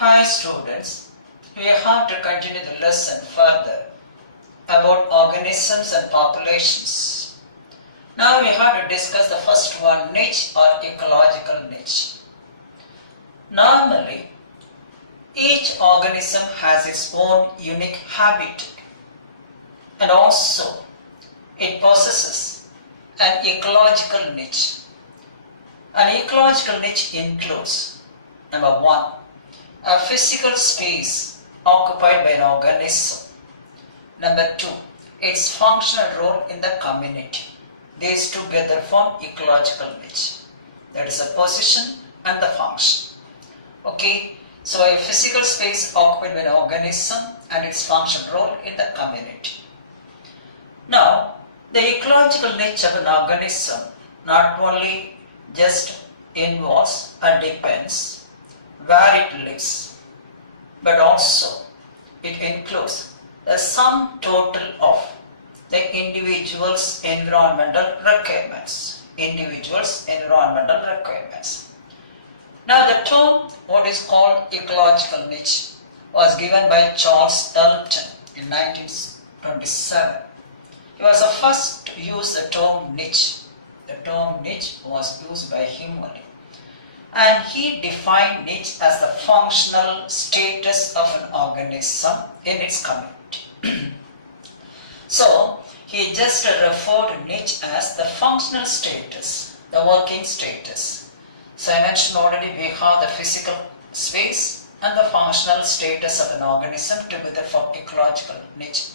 Hi students, we have to continue the lesson further about organisms and populations. Now we have to discuss the first one, niche or ecological niche. Normally, each organism has its own unique habitat and also it possesses an ecological niche. An ecological niche includes number one, a physical space occupied by an organism. Number two, its functional role in the community. These together form ecological niche. That is the position and the function. Okay, so a physical space occupied by an organism and its functional role in the community. Now, the ecological niche of an organism not only just involves and depends where it lives, but also it includes the sum total of the individual's environmental requirements. Now the term what is called ecological niche was given by Charles Elton in 1927. He was the first to use the term niche. The term niche was used by him only. And he defined niche as the functional status of an organism in its community. So, he just referred niche as the functional status, the working status. So, I mentioned already we have the physical space and the functional status of an organism together for ecological niche.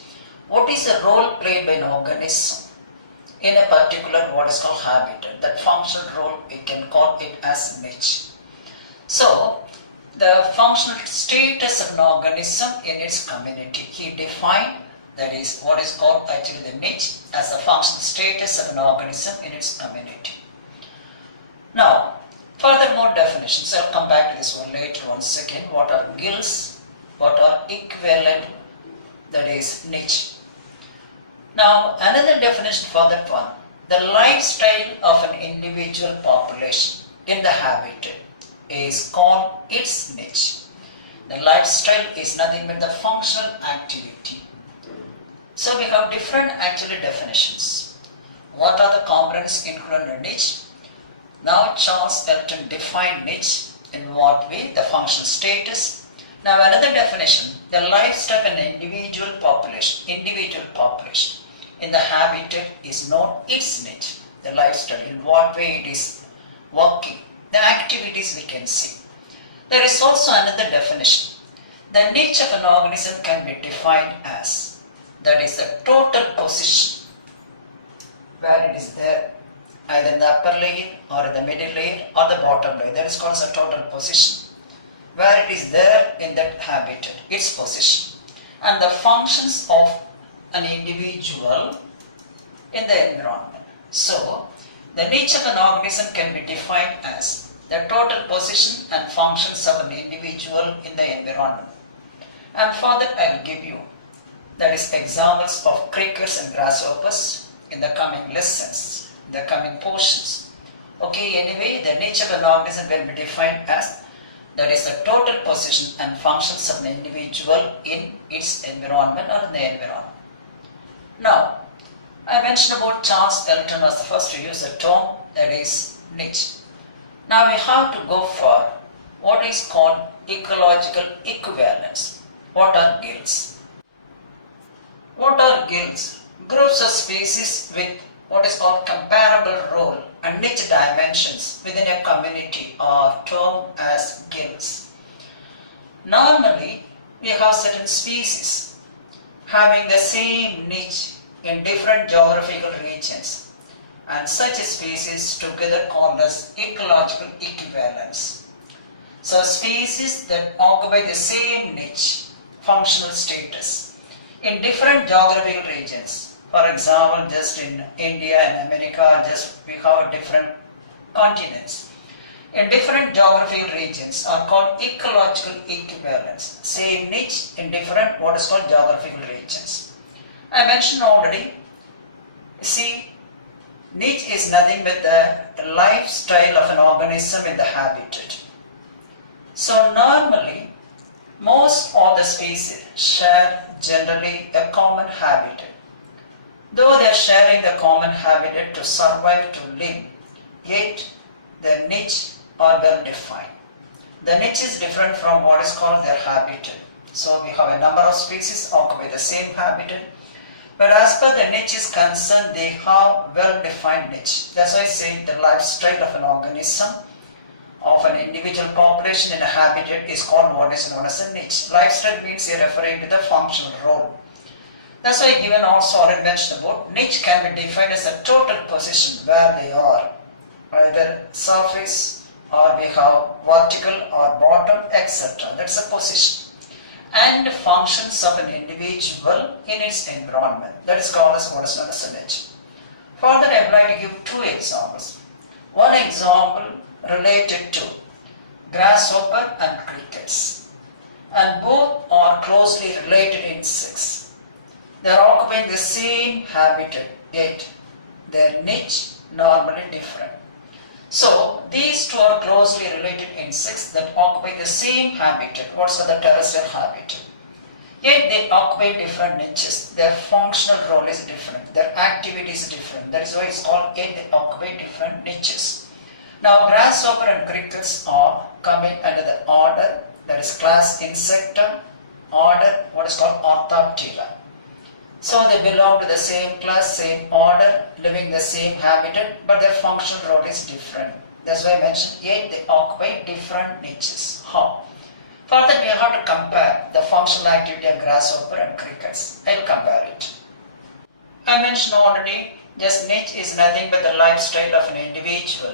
What is the role played by an organism in a particular what is called habitat? That functional role we can call it as niche. So, the functional status of an organism in its community, he defined, that is what is called actually the niche as the functional status of an organism in its community. Now, furthermore definitions, I will come back to this one later once again. What are gills? What are equivalent? That is niche. Now, another definition for that one, the lifestyle of an individual population in the habitat is called its niche. The lifestyle is nothing but the functional activity. So we have different actually definitions. What are the components included in niche? Now Charles Elton defined niche in what way? The functional status. Now another definition, the lifestyle of an individual population in the habitat is known its niche. The lifestyle, in what way it is working, the activities we can see. There is also another definition. The niche of an organism can be defined as, that is the total position, where it is there, either in the upper layer or in the middle layer or the bottom layer. That is called as a total position, where it is there in that habitat, its position, and the functions of an individual in the environment. So, the niche of an organism can be defined as the total position and functions of an individual in the environment. And for that I will give you, that is examples of crickets and grasshoppers in the coming lessons, in the coming portions. Okay, anyway, the niche of an organism will be defined as, that is the total position and functions of an individual in its environment or in the environment. Now, I mentioned about Charles Elton was the first to use the term, that is niche. Now we have to go for what is called ecological equivalence. What are gills? What are gills? Groups of species with what is called comparable role and niche dimensions within a community are termed as gills. Normally, we have certain species having the same niche in different geographical regions, and such species together called as ecological equivalence. So species that occupy the same niche, functional status, in different geographical regions. For example, just in India and America, just we have different continents. In different geographical regions are called ecological equivalence. Same niche in different what is called geographical regions. I mentioned already, see, niche is nothing but the lifestyle of an organism in the habitat. So normally Most of the species share generally a common habitat. Though they are sharing the common habitat to survive, to live, yet their niche are well defined. The niche is different from what is called their habitat. So we have a number of species occupy the same habitat, but as per the niche is concerned, they have well defined niche. That's why I say the lifestyle of an organism, of an individual population in a habitat is called what is known as a niche. Lifestyle means you're referring to the functional role. That's why given also already mentioned about niche can be defined as a total position where they are, either surface or we have vertical or bottom, etc. That's a position. And functions of an individual in its environment. That is called as what is known as a niche. Further, I would like to give two examples. One example related to grasshopper and crickets. And both are closely related insects. They are occupying the same habitat, yet their niche normally different. So these two are closely related insects that occupy the same habitat, what's called the terrestrial habitat. Yet they occupy different niches. Their functional role is different. Their activity is different. That is why it's called yet they occupy different niches. Now grasshopper and crickets are coming under the order, that is class Insecta, order what is called Orthoptera. So they belong to the same class, same order, living the same habitat, but their functional role is different. That's why I mentioned yet they occupy different niches. How? For that we have to compare the functional activity of grasshopper and crickets. I will compare it. I mentioned already, just niche is nothing but the lifestyle of an individual,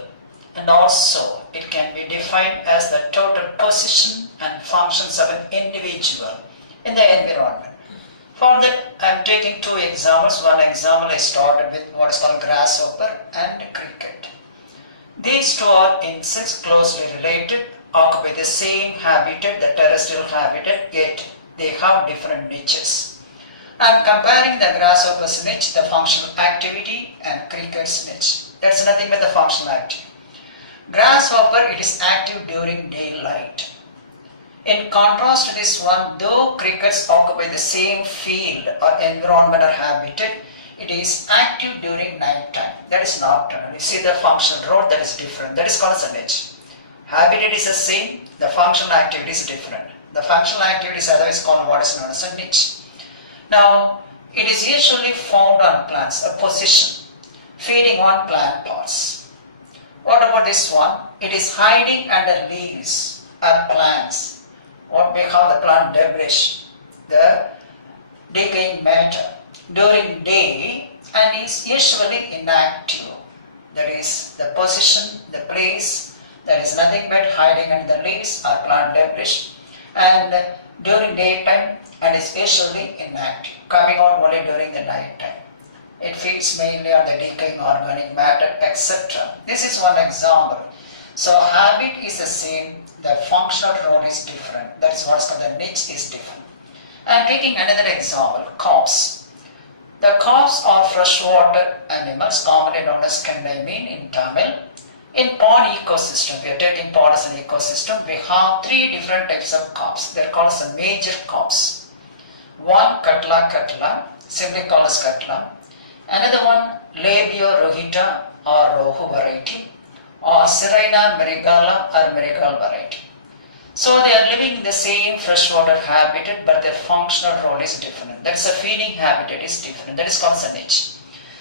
and also it can be defined as the total position and functions of an individual in the environment. For that, I am taking two examples. One example I started with what is called grasshopper and cricket. These two are insects closely related, occupy the same habitat, the terrestrial habitat, yet they have different niches. I am comparing the grasshopper's niche, the functional activity, and cricket's niche. That's nothing but the functional activity. Grasshopper, it is active during daylight. In contrast to this one, though crickets occupy the same field or environment or habitat, it is active during night time. That is nocturnal. You see the functional role, that is different. That is called as a niche. Habitat is the same, the functional activity is different. The functional activity is otherwise called what is known as a niche. Now, it is usually found on plants, a position, feeding on plant parts. What about this one? It is hiding under leaves or plants. What we call the plant debris, the decaying matter, during day, and is usually inactive. That is the position, the place, that is nothing but hiding under the leaves or plant debris, and during daytime, and is usually inactive, coming out only during the night time. It feeds mainly on the decaying organic matter, etc. This is one example. So habit is the same, the functional role is different. That's what's called the niche is different. I am taking another example, carps. The carps are freshwater animals, commonly known as Kandamine in Tamil. In pond ecosystem, we are taking pond as an ecosystem, we have three different types of carps. They are called as the major carps. One, Katla, simply called as Katla. Another one, Labio rohita or Rohu variety, or Sirena merigala or merigal variety. So they are living in the same freshwater habitat, but their functional role is different. That's the feeding habitat is different. That is called a niche.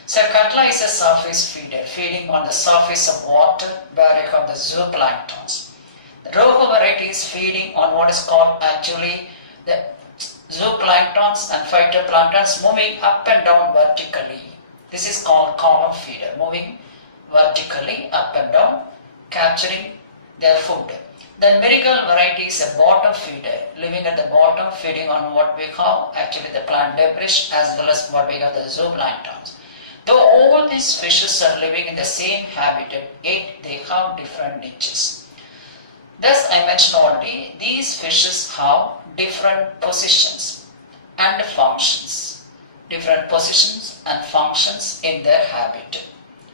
So Katla is a surface feeder, feeding on the surface of water where you have the zooplanktons. The Rohu variety is feeding on what is called actually the zooplanktons and phytoplanktons moving up and down vertically. This is called column feeder, moving vertically up and down, capturing their food. The merigal variety is a bottom feeder, living at the bottom, feeding on what we call actually the plant debris as well as what we call the zooplanktons. Though all these fishes are living in the same habitat, yet they have different niches. Thus, I mentioned already, these fishes have different positions and functions. Different positions and functions in their habitat.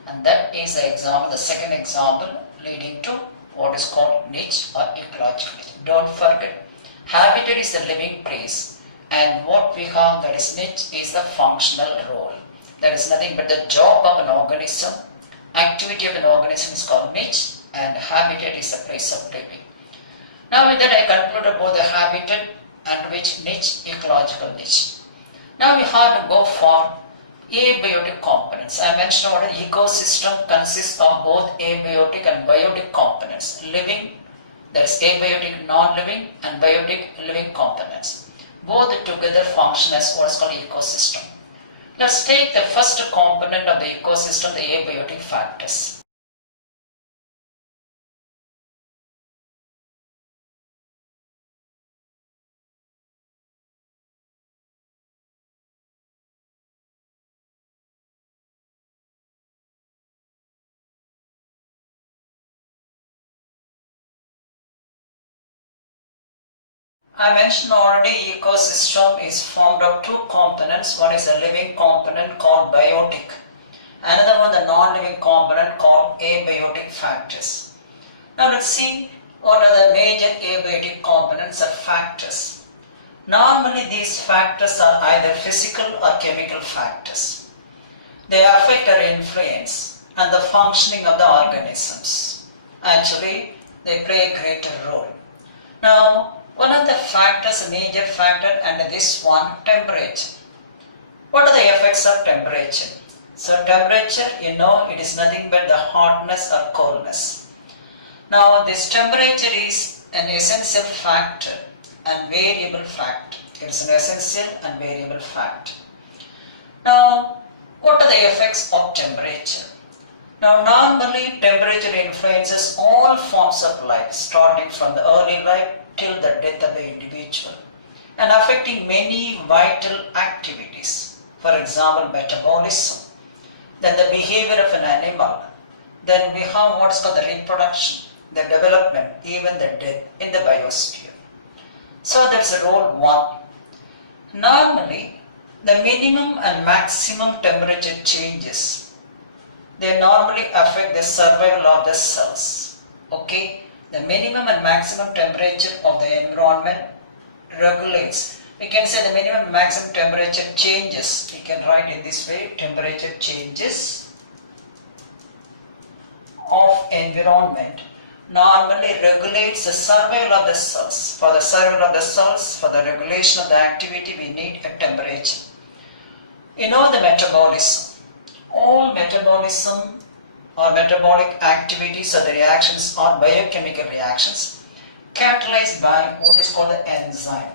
And that is the example, the second example leading to what is called niche or ecological niche. Don't forget, Habitat is the living place, and what we have, that is niche, is the functional role. That is nothing but the job of an organism. Activity of an organism is called niche, and habitat is the place of living. Now with that I conclude about the habitat and which niche, ecological niche. Now we have to go for abiotic components. I mentioned what an ecosystem consists of both abiotic and biotic components. Living, that is abiotic non-living, and biotic living components. Both together function as what is called ecosystem. Let's take the first component of the ecosystem, the abiotic factors. I mentioned already ecosystem is formed of two components. One is a living component called biotic. Another one, the non-living component called abiotic factors. Now let's see what are the major abiotic components or factors. Normally these factors are either physical or chemical factors. They affect or influence and the functioning of the organisms. Actually, they play a greater role. Now, one of the factors, a major factor, and this one, temperature. What are the effects of temperature? So temperature, you know, it is nothing but the hotness or coldness. Now this temperature is an essential factor and variable factor. It is an essential and variable factor. Now, what are the effects of temperature? Now normally temperature influences all forms of life, starting from the early life till the death of the individual, and affecting many vital activities. For example, metabolism, then the behavior of an animal, then we have what is called the reproduction, the development, even the death in the biosphere. So that's role one. Normally, the minimum and maximum temperature changes, they normally affect the survival of the cells. Okay? The minimum and maximum temperature of the environment regulates. We can say the minimum and maximum temperature changes. We can write in this way, temperature changes of environment normally regulates the survival of the cells. For the survival of the cells, for the regulation of the activity, we need a temperature. You know the metabolism. All metabolism or metabolic activities or the reactions or biochemical reactions catalyzed by what is called the enzyme.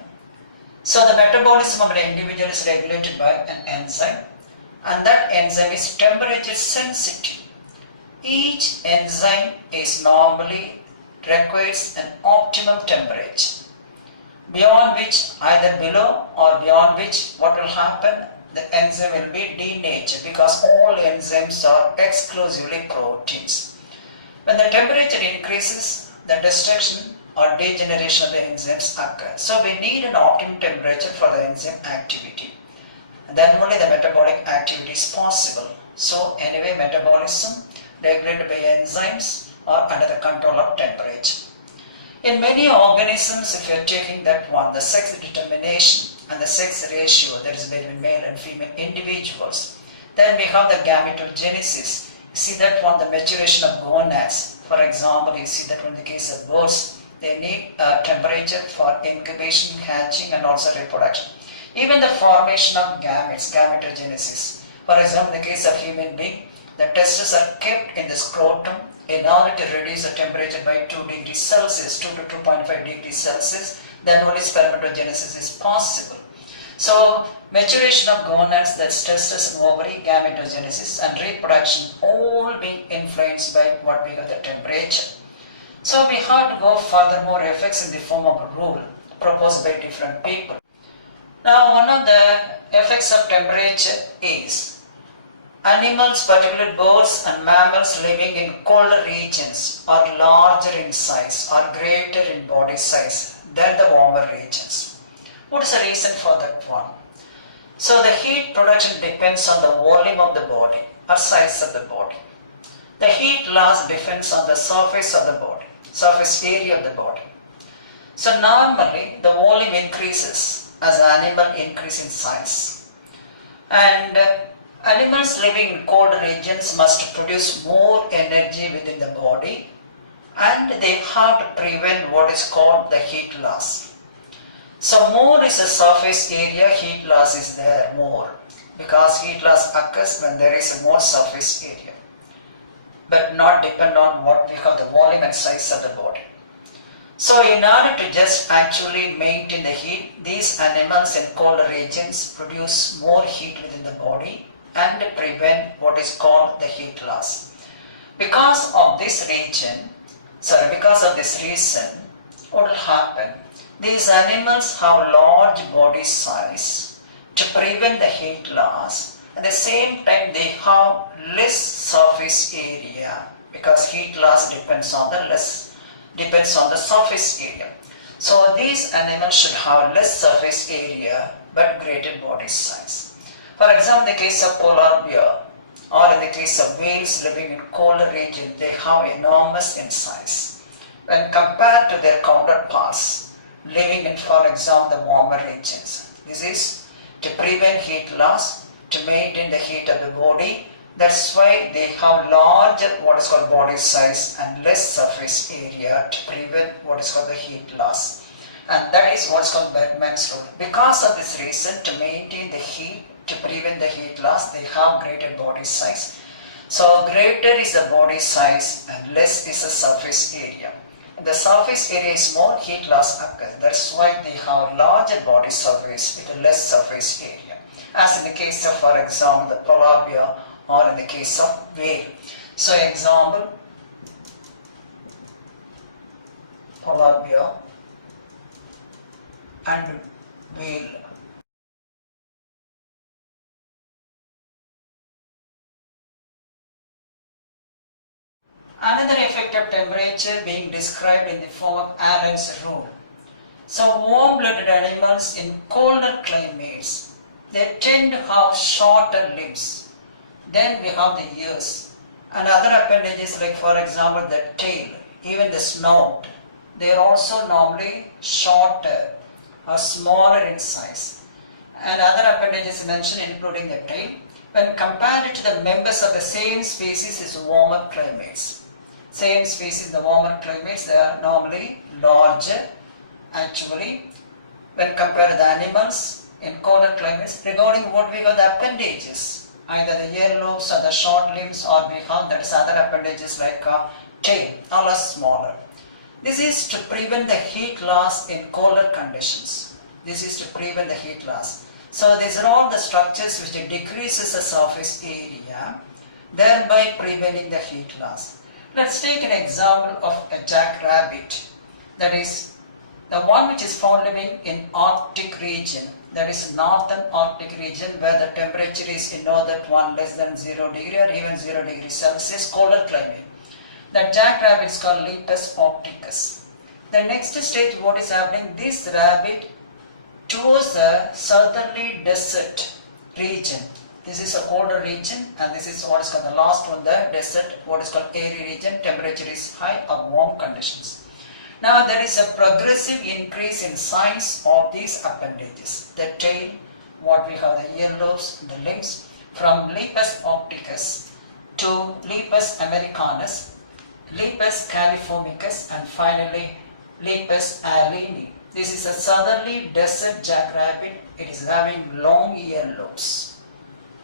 So the metabolism of an individual is regulated by an enzyme, and that enzyme is temperature sensitive. Each enzyme is normally requires an optimum temperature, beyond which, either below or beyond which, what will happen? The enzyme will be denatured, because all enzymes are exclusively proteins. When the temperature increases, the destruction or degeneration of the enzymes occur. So we need an optimum temperature for the enzyme activity. And then only the metabolic activity is possible. So anyway, metabolism regulated by enzymes are under the control of temperature. In many organisms, if you are taking that one, the sex determination and the sex ratio, that is between male and female individuals. Then we have the gametogenesis. You see that one, the maturation of gonads. For example, you see that one in the case of birds, they need temperature for incubation, hatching, and also reproduction. Even the formation of gametes, gametogenesis. For example, in the case of human being, the testes are kept in the scrotum in order to reduce the temperature by 2 degrees Celsius, 2 to 2.5 degrees Celsius, then only spermatogenesis is possible. So, maturation of gonads, that's testes and ovary, gametogenesis, and reproduction, all being influenced by what we call the temperature. So, we have to go furthermore effects in the form of a rule proposed by different people. Now, one of the effects of temperature is animals, particularly birds and mammals living in colder regions, are larger in size or greater in body size than the warmer regions. What is the reason for that one? So the heat production depends on the volume of the body or size of the body. The heat loss depends on the surface of the body, surface area of the body. So normally the volume increases as the animal increases in size. And animals living in cold regions must produce more energy within the body, and they have to prevent what is called the heat loss. So more is the surface area, heat loss is there more, because heat loss occurs when there is more surface area, but not depend on what we have the volume and size of the body. So in order to just actually maintain the heat, these animals in cold regions produce more heat within the body and prevent what is called the heat loss. Because of this reason, what will happen? These animals have large body size to prevent the heat loss. At the same time, they have less surface area because heat loss depends on the surface area. So these animals should have less surface area but greater body size. For example, in the case of polar bear or in the case of whales living in colder regions, they have enormous in size when compared to their counterparts living in, for example, the warmer regions. This is to prevent heat loss, to maintain the heat of the body. That's why they have larger what is called body size and less surface area to prevent what is called the heat loss. And that is what is called Bergman's rule. Because of this reason, to maintain the heat, to prevent the heat loss, they have greater body size. So greater is the body size and less is the surface area. If the surface area is more, heat loss occurs. That's why they have larger body surface with less surface area. As in the case of, for example, the polar bear or in the case of whale. So example, polar bear and whale. Another effect of temperature being described in the form of Allen's rule. So warm-blooded animals in colder climates, they tend to have shorter limbs. Then we have the ears and other appendages like, for example, the tail, even the snout. They are also normally shorter or smaller in size. And other appendages mentioned including the tail. When compared to the members of the same species in warmer climates. Same species in the warmer climates, they are normally larger actually when compared to the animals in colder climates. Regarding what we have the appendages, either the earlobes or the short limbs, or we have that is other appendages like tail, all are smaller. This is to prevent the heat loss in colder conditions. This is to prevent the heat loss. So these are all the structures which decreases the surface area, thereby preventing the heat loss. Let's take an example of a jackrabbit, that is the one which is found living in Arctic region. That is northern Arctic region where the temperature is in northern one less than 0 degree or even 0 degrees Celsius, colder climate. That jackrabbit is called Lepus arcticus. The next stage, what is happening? This rabbit towards the southerly desert region. This is a colder region and this is what is called the last one, the desert, what is called airy region, temperature is high or warm conditions. Now there is a progressive increase in size of these appendages. The tail, what we have the earlobes, the limbs, from Lepus arcticus to Lepus americanus, Lepus califormicus and finally Lepus alini. This is a southerly desert jackrabbit. It is having long earlobes.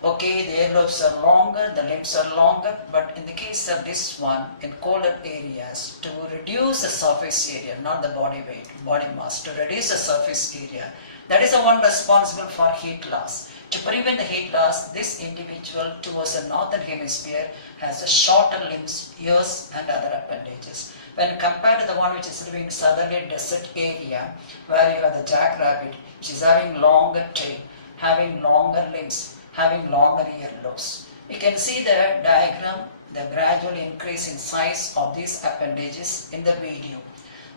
Okay, the earlobes are longer, the limbs are longer, but in the case of this one, in colder areas, to reduce the surface area, not the body weight, body mass, to reduce the surface area, that is the one responsible for heat loss. To prevent the heat loss, this individual towards the northern hemisphere has a shorter limbs, ears and other appendages. When compared to the one which is living in southerly desert area, where you have the jackrabbit, which is having longer tail, having longer limbs, having longer earlobes. You can see the diagram, the gradual increase in size of these appendages in the video.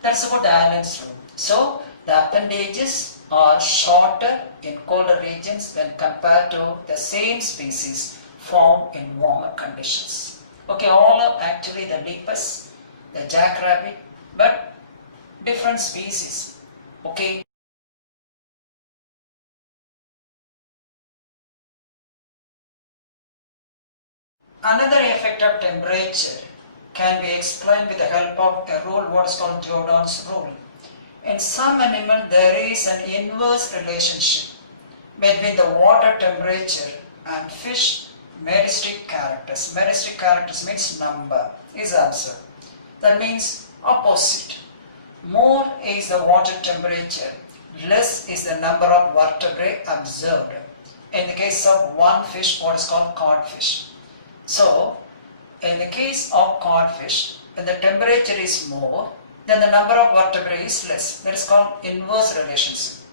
That's about the Allen's rule. So the appendages are shorter in colder regions when compared to the same species found in warmer conditions. Okay, all are actually the Lepus, the jackrabbit, but different species. Okay. Another effect of temperature can be explained with the help of a rule what is called Jordan's rule. In some animals there is an inverse relationship between the water temperature and fish meristic characters. Meristic characters means number is observed. That means opposite. More is the water temperature, less is the number of vertebrae observed. In the case of one fish, what is called codfish. So, in the case of codfish, when the temperature is more, then the number of vertebrae is less. That is called inverse relationship.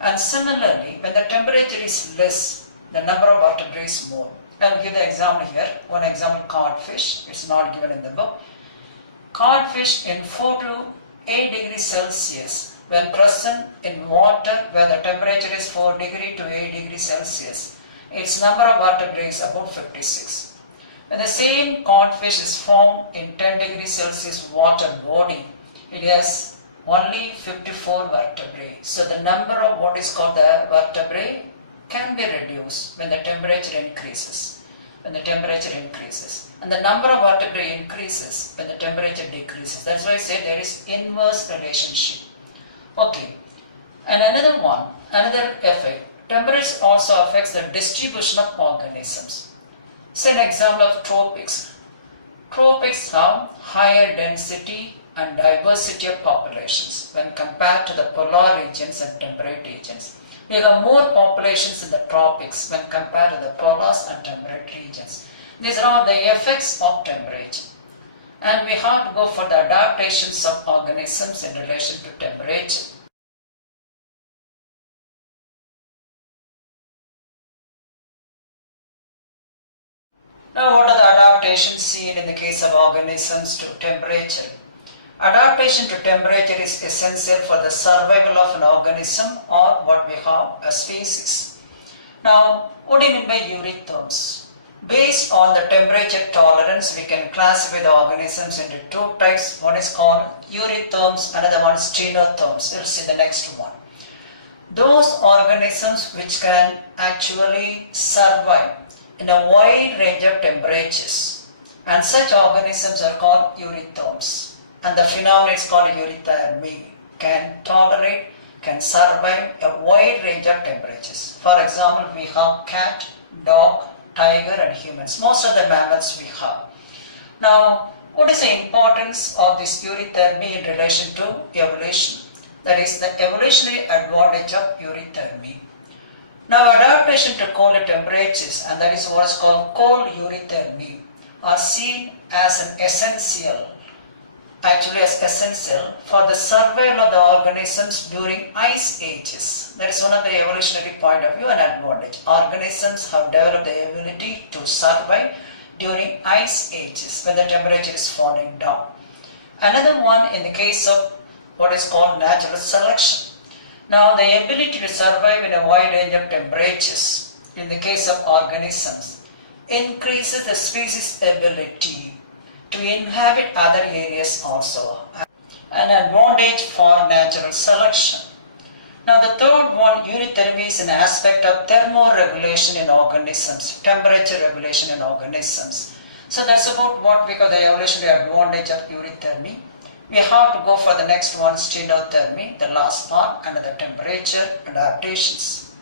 And similarly, when the temperature is less, the number of vertebrae is more. I will give the example here. One example, codfish. It's not given in the book. Codfish in 4 to 8 degrees Celsius, when present in water where the temperature is 4 degree to 8 degrees Celsius, its number of vertebrae is about 56. When the same codfish is found in 10 degrees Celsius water body, it has only 54 vertebrae. So the number of what is called the vertebrae can be reduced when the temperature increases. When the temperature increases. And the number of vertebrae increases when the temperature decreases. That's why I say there is inverse relationship. Okay. And another one, another effect, temperature also affects the distribution of organisms. Say an example of tropics. Tropics have higher density and diversity of populations when compared to the polar regions and temperate regions. We have more populations in the tropics when compared to the polars and temperate regions. These are the effects of temperature. And we have to go for the adaptations of organisms in relation to temperature. Now, what are the adaptations seen in the case of organisms to temperature? Adaptation to temperature is essential for the survival of an organism or what we have a species. Now, what do you mean by eutherms? Based on the temperature tolerance, we can classify the organisms into two types. One is called eutherms, another one is stenotherms. We'll see the next one. Those organisms which can actually survive in a wide range of temperatures, and such organisms are called eutherms, and the phenomenon is called euthermy, can tolerate, can survive a wide range of temperatures. For example, we have cat, dog, tiger and humans, most of the mammals we have. Now, what is the importance of this euthermy in relation to evolution? That is the evolutionary advantage of euthermy. Now, adaptation to colder temperatures, and that is what is called cold euthermy, are seen as an essential, for the survival of the organisms during ice ages. That is one of the evolutionary point of view and advantage. Organisms have developed the ability to survive during ice ages when the temperature is falling down. Another one in the case of what is called natural selection. Now, the ability to survive in a wide range of temperatures in the case of organisms increases the species' ability to inhabit other areas also, an advantage for natural selection. Now, the third one, euthermy, is an aspect of thermoregulation in organisms, temperature regulation in organisms. So that's about what we call the evolutionary advantage of euthermy. We have to go for the next one, stenothermy, the last part, under the temperature adaptations.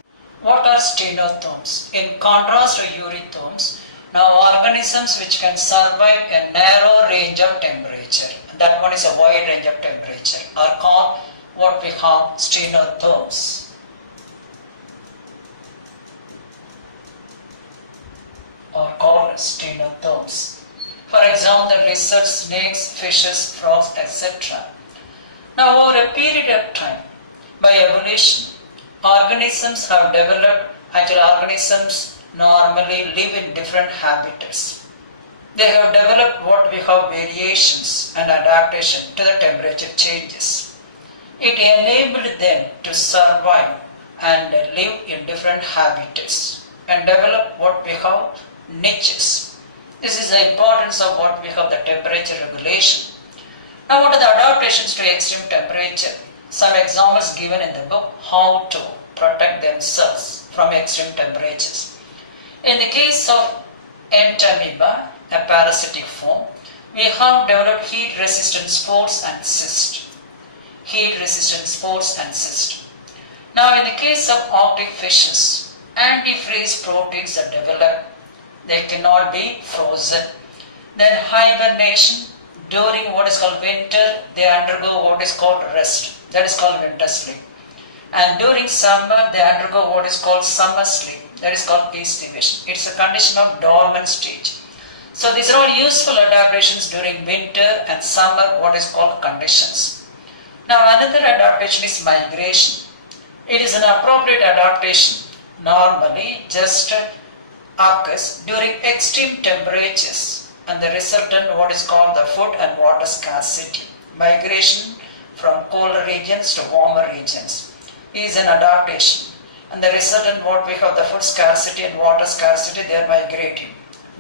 What are stenotherms? In contrast to eutherms, now organisms which can survive a narrow range of temperature, that one is a wide range of temperature, are called what we call stenotherms. Or called stenotherms. For example, the lizards, snakes, fishes, frogs, etc. Now, over a period of time, by evolution, organisms have developed, organisms normally live in different habitats. They have developed what we call variations and adaptation to the temperature changes. It enabled them to survive and live in different habitats and develop what we call niches. This is the importance of what we have the temperature regulation. Now what are the adaptations to extreme temperature? Some examples given in the book, how to protect themselves from extreme temperatures. In the case of entamoeba, a parasitic form, we have developed heat resistant spores and cyst. Heat resistant spores and cyst. Now in the case of Arctic fishes, antifreeze proteins are developed. They cannot be frozen. Then hibernation, during what is called winter, they undergo what is called rest. That is called winter sleep. And during summer, they undergo what is called summer sleep. That is called estivation. It's a condition of dormant stage. So these are all useful adaptations during winter and summer, what is called conditions. Now another adaptation is migration. It is an appropriate adaptation. Normally just occurs during extreme temperatures and the resultant what is called the food and water scarcity. Migration from colder regions to warmer regions is an adaptation, and the resultant what we have the food scarcity and water scarcity, they are migrating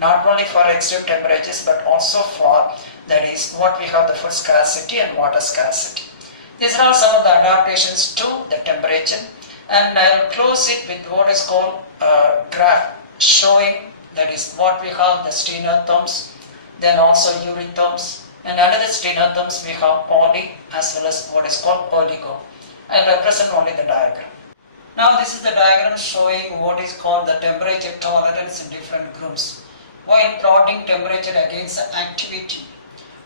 not only for extreme temperatures but also for that is what we have the food scarcity and water scarcity. These are all some of the adaptations to the temperature, and I will close it with what is called a graph showing that is what we have the stenotherms, then also eurytherms, and another stenotherms we have poly as well as what is called oligo. I will represent only the diagram. Now this is the diagram showing what is called the temperature tolerance in different groups while plotting temperature against the activity.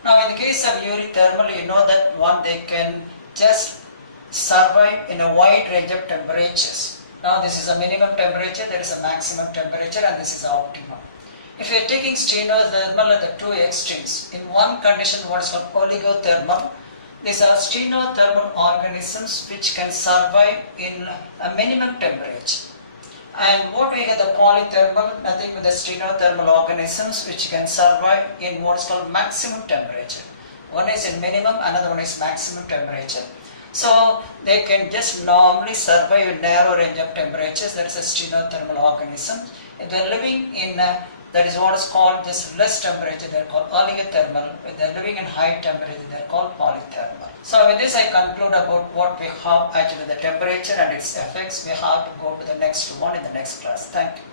Now in the case of eurythermal, you know that one they can just survive in a wide range of temperatures. Now this is a minimum temperature, there is a maximum temperature, and this is optimum. If you are taking stenothermal at the two extremes, in one condition what is called oligothermal, these are stenothermal organisms which can survive in a minimum temperature. And what we have the polythermal, nothing but the stenothermal organisms which can survive in what is called maximum temperature. One is in minimum, another one is maximum temperature. So they can just normally survive in narrow range of temperatures, that is a stenothermal organism. If they are living in that is what is called just less temperature, they are called oligothermal. If they are living in high temperature, they are called polythermal. So with this I conclude about what we have actually the temperature and its effects. We have to go to the next one in the next class. Thank you.